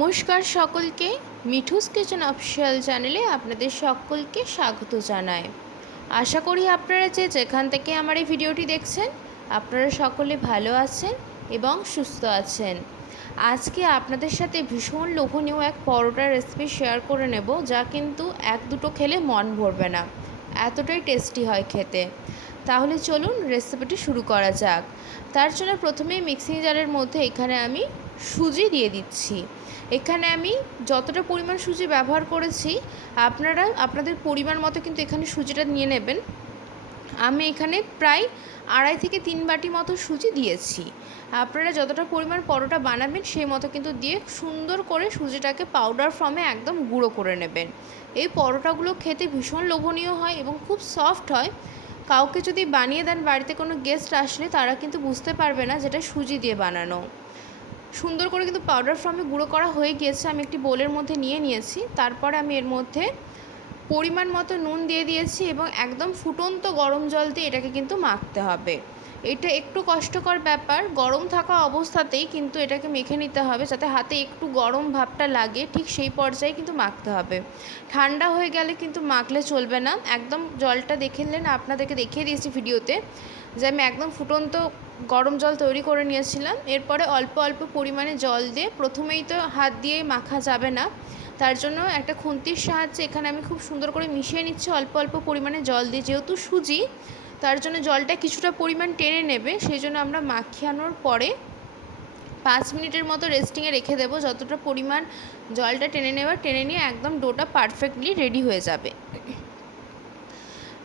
নমস্কার সকলকে, Mithu's kitchen official চ্যানেলে আপনাদের সকলকে স্বাগত জানাই। আশা করি আপনারা যেখান থেকে আমার এই ভিডিওটি দেখছেন আপনারা সকলে ভালো আছেন এবং সুস্থ আছেন। আজকে আপনাদের সাথে ভীষণ লোভনীয় এক পরোটার রেসিপি শেয়ার করে নেব, যা কিন্তু এক দুটো খেলে মন ভরবে না, এতটাই টেস্টি হয় খেতে। তাহলে চলুন রেসিপিটি শুরু করা যাক। তার জন্য প্রথমেই মিক্সিং জারের মধ্যে এখানে আমি সুজি দিয়ে দিচ্ছি। এখানে আমি যতটা পরিমাণ সুজি ব্যবহার করেছি আপনারা আপনাদের পরিমাণ মতো কিন্তু এখানে সুজিটা নিয়ে নেবেন। আমি এখানে প্রায় 2.5 থেকে 3 বাটি মতো সুজি দিয়েছি। আপনারা যতটা পরিমাণ পরোটা বানাবেন সেই মতো কিন্তু দিয়ে সুন্দর করে সুজিটাকে পাউডার ফর্মে একদম গুঁড়ো করে নেবেন। এই পরোটাগুলো খেতে ভীষণ লোভনীয় হয় এবং খুব সফট হয়। কাউকে যদি বানিয়ে দেন, বাড়িতে কোনো গেস্ট আসলে তারা কিন্তু বুঝতে পারবে না যেটা সুজি দিয়ে বানানো। সুন্দর করে কিন্তু পাউডার ফর্মে গুঁড়ো করা হয়ে গিয়েছে। আমি একটি বোলের মধ্যে নিয়ে নিয়েছি। তারপরে আমি এর মধ্যে পরিমাণ মতো নুন দিয়ে দিয়েছি এবং একদম ফুটন্ত গরম জল দিয়ে এটাকে কিন্তু মাখতে হবে। এটা একটু কষ্টকর ব্যাপার, গরম থাকা অবস্থাতেই কিন্তু এটাকে মেখে নিতে হবে, যাতে হাতে একটু গরম ভাবটা লাগে, ঠিক সেই পর্যায়ে কিন্তু মাখতে হবে। ঠান্ডা হয়ে গেলে কিন্তু মাখলে চলবে না। একদম জলটা দেখলেন, আপনাদেরকে দেখিয়ে দিয়েছি ভিডিওতে যে আমি একদম ফুটন্ত গরম জল তৈরি করে নিয়েছিলাম। এরপরে অল্প অল্প পরিমাণে জল দিয়ে, প্রথমেই তো হাত দিয়ে মাখা যাবে না, তার জন্য একটা খুন্তির সাহায্যে এখানে আমি খুব সুন্দর করে মিশিয়ে নিচ্ছি অল্প অল্প পরিমাণে জল দিয়ে। যেহেতু সুজি, তার জন্য জলটা কিছুটা পরিমাণ টেনে নেবে, সেই জন্য আমরা মাখিয়ানোর পরে 5 মিনিটের মতো রেস্টিংয়ে রেখে দেবো। যতটা পরিমাণ জলটা টেনে নিয়ে একদম ডোটা পারফেক্টলি রেডি হয়ে যাবে।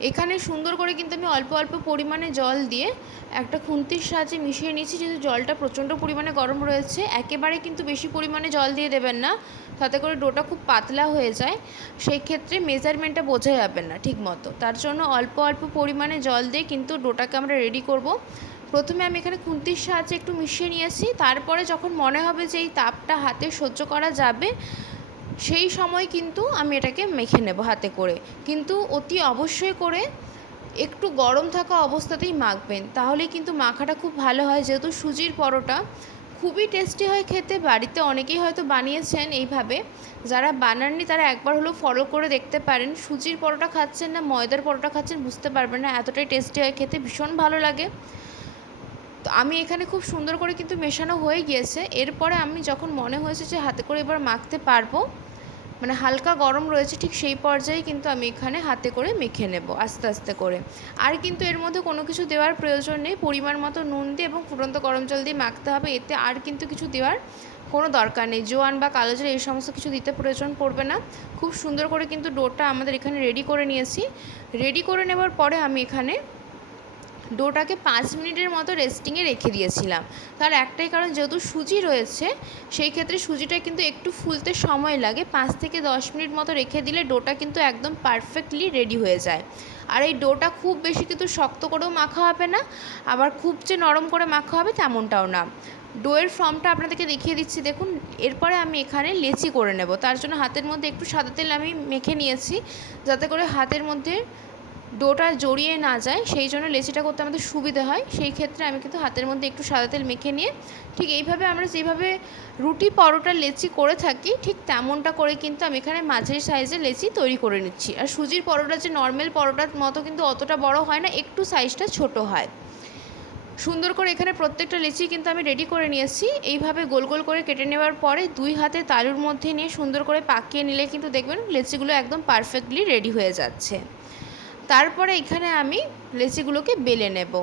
এখানে সুন্দর করে কিন্তু আমি অল্প অল্প পরিমাণে জল দিয়ে একটা খুন্তির সাহায্যে মিশিয়ে নিচ্ছি। যেহেতু জলটা প্রচণ্ড পরিমাণে গরম রয়েছে, একেবারে কিন্তু বেশি পরিমাণে জল দিয়ে দেবেন না, তাতে করে ডোটা খুব পাতলা হয়ে যায়, সেই ক্ষেত্রে মেজারমেন্টটা বোঝা যাবে না ঠিক মতো। তার জন্য অল্প অল্প পরিমাণে জল দিয়ে কিন্তু ডোটাকে আমরা রেডি করব। প্রথমে আমি এখানে খুন্তির সাহায্যে একটু মিশিয়ে নিয়েছি। তারপরে যখন মনে হবে যে এই তাপটা হাতে সহ্য করা যাবে, সেই সময় কিন্তু আমি এটাকে মেখে নেব হাতে করে। কিন্তু অতি অবশ্যই করে একটু গরম থাকা অবস্থাতেই মাখবেন, তাহলেই কিন্তু মাখাটা খুব ভালো হয়। যেহেতু সুজির পরোটা খুবই টেস্টি হয় খেতে, বাড়িতে অনেকেই হয়তো বানিয়েছেন এইভাবে। যারা বানাননি তারা একবার হলেও ফলো করে দেখতে পারেন। সুজির পরোটা খাচ্ছেন না ময়দার পরোটা খাচ্ছেন বুঝতে পারবেন না, এতটাই টেস্টি হয় খেতে, ভীষণ ভালো লাগে। তো আমি এখানে খুব সুন্দর করে কিন্তু মেশানো হয়ে গিয়েছে। এরপরে আমি যখন মনে হয়েছে যে হাতে করে এবার মাখতে পারবো, মানে হালকা গরম রয়েছে, ঠিক সেই পর্যায়ে কিন্তু আমি এখানে হাতে করে মেখে নেব আস্তে আস্তে করে। আর কিন্তু এর মধ্যে কোনো কিছু দেওয়ার প্রয়োজন নেই। পরিমাণ মতো নুন দিয়ে এবং ফুটন্ত গরম জল দিয়ে মাখতে হবে, এতে আর কিন্তু কিছু দেওয়ার কোনো দরকার নেই। জোয়ান বা কালো জিরা এই সমস্ত কিছু দিতে প্রয়োজন পড়বে না। খুব সুন্দর করে কিন্তু ডোটা আমাদের এখানে রেডি করে নিয়েছি। রেডি করে নেবার পরে আমি এখানে ডোটাকে 5 মিনিটের মতো রেস্টিংয়ে রেখে দিয়েছিলাম। তার একটাই কারণ, যেহেতু সুজি রয়েছে সেই ক্ষেত্রে সুজিটা কিন্তু একটু ফুলতে সময় লাগে। 5 থেকে 10 মিনিট মতো রেখে দিলে ডোটা কিন্তু একদম পারফেক্টলি রেডি হয়ে যায়। আর এই ডোটা খুব বেশি কিন্তু শক্ত করেও মাখা হবে না, আবার খুব যে নরম করে মাখা হবে তেমনটাও না। ডোয়ের ফর্মটা আপনাদেরকে দেখিয়ে দিচ্ছি, দেখুন। এরপরে আমি এখানে লেচি করে নেব। তার জন্য হাতের মধ্যে একটু সাদা তেল আমি মেখে নিয়েছি, যাতে করে হাতের মধ্যে ডোটা জড়িয়ে না যায়, সেই জন্য লেচিটা করতে আমাদের সুবিধে হয়। সেই ক্ষেত্রে আমি কিন্তু হাতের মধ্যে একটু সাদা তেল মেখে নিয়ে, ঠিক এইভাবে আমরা যেভাবে রুটি পরোটার লেচি করে থাকি ঠিক তেমনটা করে কিন্তু আমি এখানে মাঝারি সাইজের লেচি তৈরি করে নিচ্ছি। আর সুজির পরোটা যে নর্মাল পরোটার মতো কিন্তু অতটা বড় হয় না, একটু সাইজটা ছোট হয়। সুন্দর করে এখানে প্রত্যেকটা লেচি কিন্তু আমি রেডি করে নিয়েছি। এইভাবে গোল গোল করে কেটে নেওয়ার পরে 2 হাতে তালুর মধ্যে নিয়ে সুন্দর করে পাকিয়ে নিলে কিন্তু দেখবেন লেচিগুলো একদম পারফেক্টলি রেডি হয়ে যাচ্ছে। তারপরে এখানে আমি লেচিগুলোকে বেলে নেব।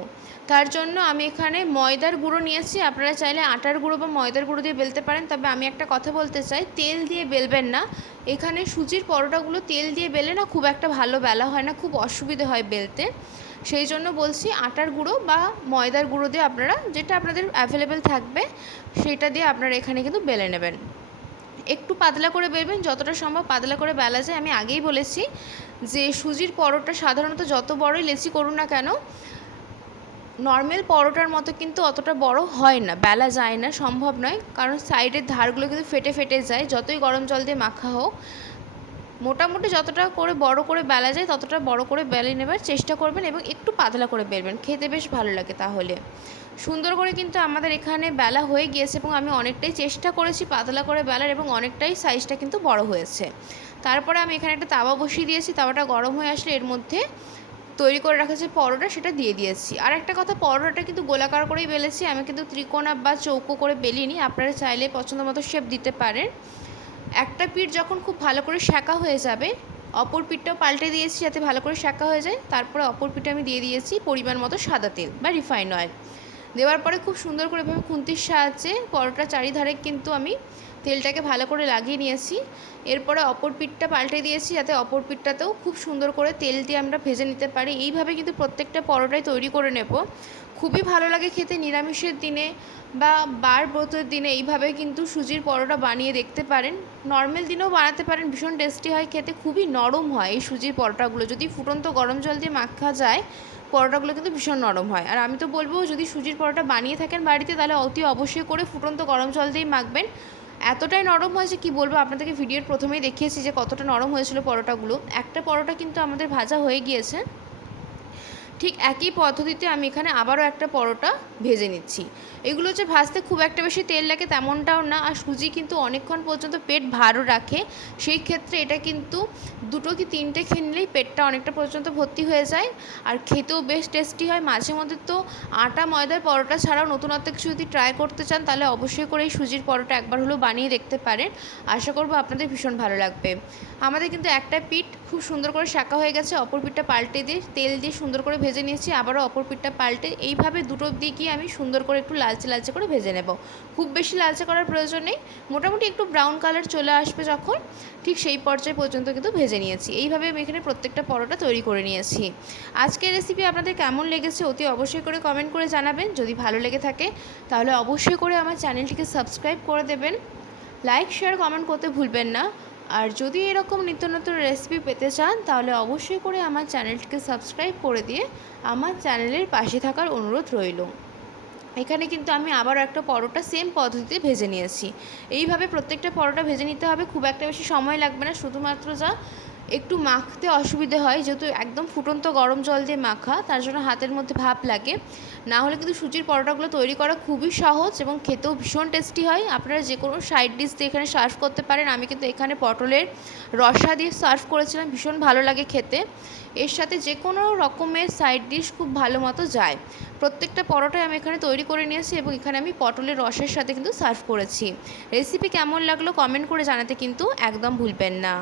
তার জন্য আমি এখানে ময়দার গুঁড়ো নিয়েছি। আপনারা চাইলে আটার গুঁড়ো বা ময়দার গুঁড়ো দিয়ে বেলতে পারেন, তবে আমি একটা কথা বলতে চাই, তেল দিয়ে বেলবেন না। এখানে সুজির পরোটাগুলো তেল দিয়ে বেলে না খুব একটা ভালো বেলা হয় না, খুব অসুবিধে হয় বেলতে। সেই জন্য বলছি আটার গুঁড়ো বা ময়দার গুঁড়ো দিয়ে আপনারা, যেটা আপনাদের অ্যাভেলেবেল থাকবে সেটা দিয়ে আপনারা এখানে কিন্তু বেলে নেবেন। একটু পাতলা করে বেলবেন, যতটা সম্ভব পাতলা করে বেলা যায়। আমি আগেই বলেছি যে সুজির পরোটা সাধারণত যত বড়ই লেচি করুন না কেন, নর্মাল পরোটার মতো কিন্তু অতটা বড় হয় না, বেলা যায় না, সম্ভব নয়, কারণ সাইডের ধারগুলো কিন্তু ফেটে ফেটে যায় যতই গরম জল দিয়ে মাখা হোক। মোটামুটি যতটা করে বড় করে বেলা যায় ততটা বড় করে বেলে নেবার চেষ্টা করবেন এবং একটু পাতলা করে বেলবেন, খেতে বেশ ভালো লাগে। তাহলে সুন্দর করে কিন্তু আমাদের এখানে বেলা হয়ে গিয়েছে এবং আমি অনেকটাই চেষ্টা করেছি পাতলা করে বেলার এবং অনেকটাই সাইজটা কিন্তু বড় হয়েছে। তারপরে আমি এখানে একটা তাওয়া বসিয়ে দিয়েছি, তাওয়াটা গরম হয়ে আসলে এর মধ্যে তৈরি করে রাখা যে পরোটা সেটা দিয়ে দিয়েছি। আর একটা কথা, পরোটাটা কিন্তু গোলাকার করেই বেলেছি, আমি কিন্তু ত্রিকোণা বা চৌকো করে বেলিনি, আপনারা চাইলে পছন্দ মতো শেপ দিতে পারেন। একটা পিঠ যখন খুব ভালো করে সেঁকা হয়ে যাবে, অপর পিঠটাও পাল্টে দিয়েছি যাতে ভালো করে সেঁকা হয়ে যায়। তারপরে অপর পিঠে আমি দিয়ে দিয়েছি পরিমাণ মতো সাদা তেল বা রিফাইন অয়েল। দেওয়ার পরে খুব সুন্দর করে এভাবে খুন্তির সাহায্যে পরোটার চারিধারে কিন্তু আমি তেলটাকে ভালো করে লাগিয়ে নিয়েছি। এরপরে অপর পিঠটা পাল্টে দিয়েছি যাতে অপর পিঠটাতেও খুব সুন্দর করে তেল দিয়ে আমরা ভেজে নিতে পারি। এইভাবে কিন্তু প্রত্যেকটা পরোটাই তৈরি করে নেব। খুবই ভালো লাগে খেতে নিরামিষের দিনে বা বার ব্রতের দিনে এইভাবে কিন্তু সুজির পরোটা বানিয়ে দেখতে পারেন। নর্মাল দিনেও বানাতে পারেন, ভীষণ টেস্টি হয় খেতে, খুবই নরম হয় এই সুজির পরোটাগুলো। যদি ফুটন্ত গরম জল দিয়ে মাখা যায় পরোটাগুলো কিন্তু ভীষণ নরম হয়। আর আমি তো বলবো যদি সুজির পরোটা বানিয়ে থাকেন বাড়িতে তাহলে অতি অবশ্যই করে ফুটন্ত গরম জল দিয়েই মাখবেন। এতটাই নরম হয়েছে কি বলবো, আপনাদেরকে ভিডিওর প্রথমেই দেখিয়েছি যে কতটা নরম হয়েছিল পরোটাগুলো। একটা পরোটা কিন্তু আমাদের ভাজা হয়ে গিয়েছে। ঠিক একই পদ্ধতিতে আমি এখানে আবারও একটা পরোটা ভেজে নিচ্ছি। এগুলো হচ্ছে ভাজতে খুব একটা বেশি তেল লাগে তেমনটাও না, আর সুজি কিন্তু অনেকক্ষণ পর্যন্ত পেট ভারও রাখে। সেই ক্ষেত্রে এটা কিন্তু 2 কি 3টে খেয়ে নিলেই পেটটা অনেকটা পর্যন্ত ভর্তি হয়ে যায়, আর খেতেও বেশ টেস্টি হয়। মাঝে মধ্যে তো আটা ময়দার পরোটা ছাড়াও নতুনত্ব কিছু যদি ট্রাই করতে চান তাহলে অবশ্যই করে এই সুজির পরোটা একবার হলেও বানিয়ে দেখতে পারেন। আশা করবো আপনাদের ভীষণ ভালো লাগবে। আমাদের কিন্তু একটা পিঠ খুব সুন্দর করে সেঁকা হয়ে গেছে, অপর পিঠটা পাল্টে দিয়ে তেল দিয়ে সুন্দর করে ভেজে নিয়েছি, আবারও অপর পিঠটা পাল্টে এইভাবে দুটো দিকই আমি সুন্দর করে একটু লালচে লালচে করে ভেজে নেব। খুব বেশি লালচে করার প্রয়োজন নেই, মোটামুটি একটু ব্রাউন কালার চলে আসবে যখন, ঠিক সেই পর্যায় পর্যন্ত কিন্তু ভেজে নিয়েছি। এইভাবে আমি এখানে প্রত্যেকটা পরোটা তৈরি করে নিয়েছি। আজকের রেসিপি আপনাদের কেমন লেগেছে অতি অবশ্যই করে কমেন্ট করে জানাবেন। যদি ভালো লেগে থাকে তাহলে অবশ্যই করে আমার চ্যানেলটিকে সাবস্ক্রাইব করে দেবেন, লাইক শেয়ার কমেন্ট করতে ভুলবেন না। আর যদি এরকম নিত্য নতুন রেসিপি পেতে চান তাহলে অবশ্যই করে আমার চ্যানেলটিকে সাবস্ক্রাইব করে দিয়ে আমার চ্যানেলের পাশে থাকার অনুরোধ রইল। এখানে কিন্তু আমি আবারও একটা পরোটা সেম পদ্ধতিতে ভেজে নিয়েছি। এইভাবে প্রত্যেকটা পরোটা ভেজে নিতে হবে, খুব একটা বেশি সময় লাগবে না, শুধুমাত্র যা একটু মাখতে অসুবিধে হয় যেহেতু একদম ফুটন্ত গরম জল দিয়ে মাখা, তার জন্য হাতের মধ্যে ভাপ লাগে। না হলে কিন্তু সুজির পরোটাগুলো তৈরি করা খুবই সহজ এবং খেতেও ভীষণ টেস্টি হয়। আপনারা যে কোনো সাইড ডিশ দিয়ে এখানে সার্ভ করতে পারেন। আমি কিন্তু এখানে পটলের রসা দিয়ে সার্ভ করেছিলাম, ভীষণ ভালো লাগে খেতে। এর সাথে যে কোনো রকমের সাইড ডিশ খুব ভালো মতো যায়। প্রত্যেকটা পরোটাই আমি এখানে তৈরি করে নিয়েছি এবং এখানে আমি পটলের রসের সাথে কিন্তু সার্ভ করেছি। রেসিপি কেমন লাগলো কমেন্ট করে জানাতে কিন্তু একদম ভুলবেন না।